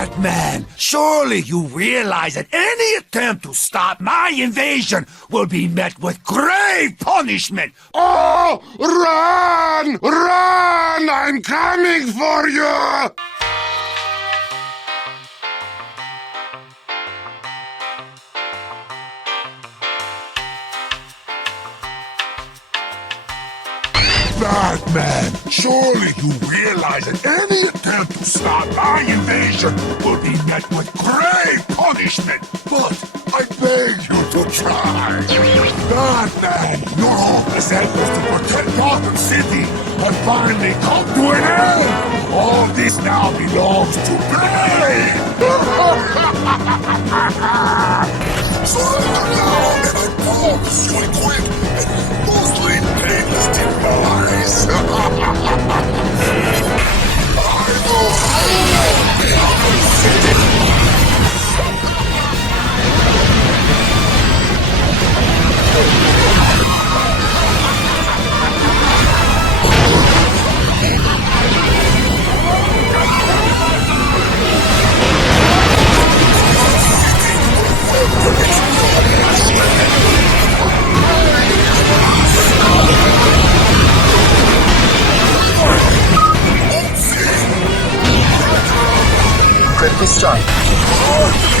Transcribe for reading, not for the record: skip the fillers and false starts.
Batman, surely you realize that any attempt to stop my invasion will be met with grave punishment. Oh, run! Run! I'm coming for you! Batman, surely you realize that any attempt to stop my invasion will be met with grave punishment. But I beg you to try. Batman, your whole set was to protect Gotham City and finally come to an end. All this now belongs to Bane. Surrender now, and I promise you a quick and mostly painless demise. I will hold Gotham City. Critical strike.